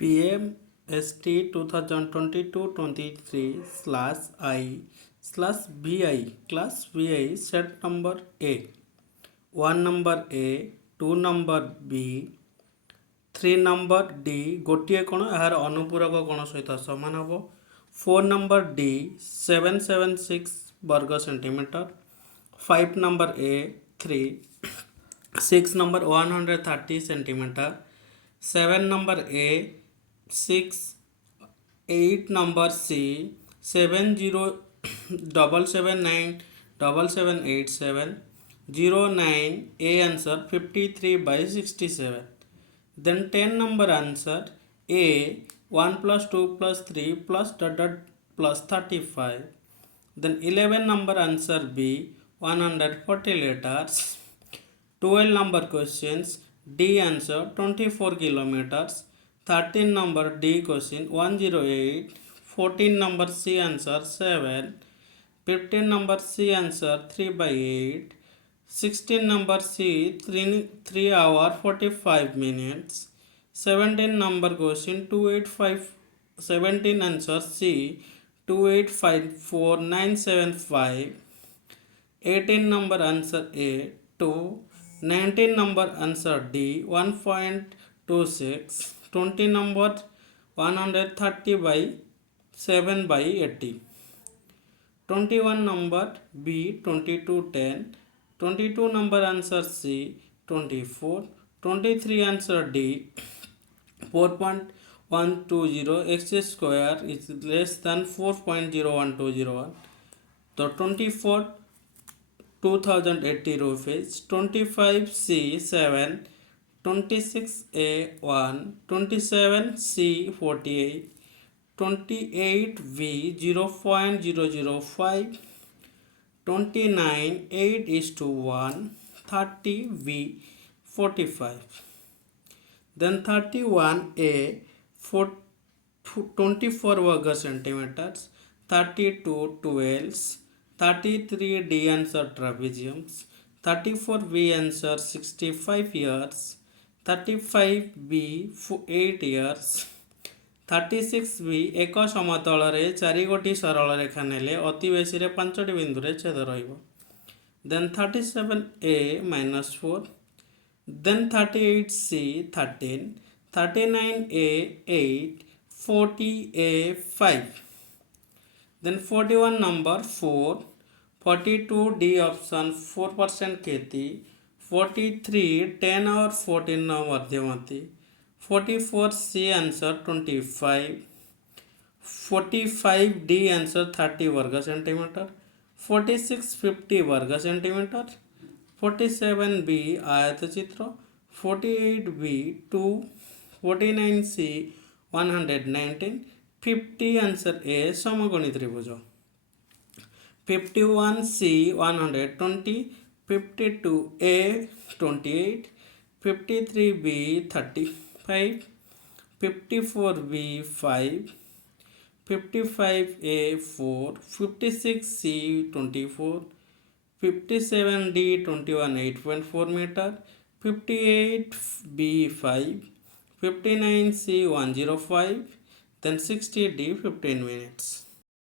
Pmst 2022-23/I/VI class VI set number A 1 number A 2 number B 3 number D गोटे कोण यार अनुपूरक कोण सहित समान हम 4 number D 776 वर्ग centimetre 5 number A 3 6 number 130 centimetre 7 number A 6 8 number C 7077977787 09 A answer 53/67. Then 10 number answer A 1 plus 2 plus 3 plus dot dot plus 35. Then 11 number answer B 140 liters. 12 number questions D answer 24 kilometers. 13 number D question 108. 14 number C answer 7. 15 number C answer 3/8. 16 number C 3 hour 45 minutes. 17 number question 285. 17 answer C 2854975. 18 number answer A 2. 19 number answer D 1.26. 20 number 130/7/80. 21 number B 2210. 22 number answer C 24. 23 answer D 4.120 x square is less than 4.01201. So 24 2080 rupees. 25 C 7. 26 A 1. 27 C 48. 28 V 0.005. 29 8:1. 30 V 45. Then 31 A 24 वर्ग centimeters. 32 12. 33 D answer trapeziums. 34 B answer 65 years. 35 B 8 years. 36 B एक समतल रे 4 गोटी सरल रेखा नेले अति बेसी रे 5टी बिंदु रे छेद रहिबो. Then 37 A -4. Then 38 C 13. 39 A 8. 40 A 5. Then 41 number 4. 42 D option 4% खेती. 43 10 और 14 मध्यमती. 44 C answer 25. 45 D answer 30 वर्ग सेंटीमीटर. 46 50 वर्ग सेंटीमीटर. 47 B आयत चित्र. 48 B 2. 49 C 119. 50 answer A समकोणी त्रिभुज. 51 C 120. 52 A 28. 53 B 35. 54 B 5. 55 A 4. 56 C 24. 57 D 21 8.4 meter. 58 B 5. 59 C 105. Then 60 D 15 minutes.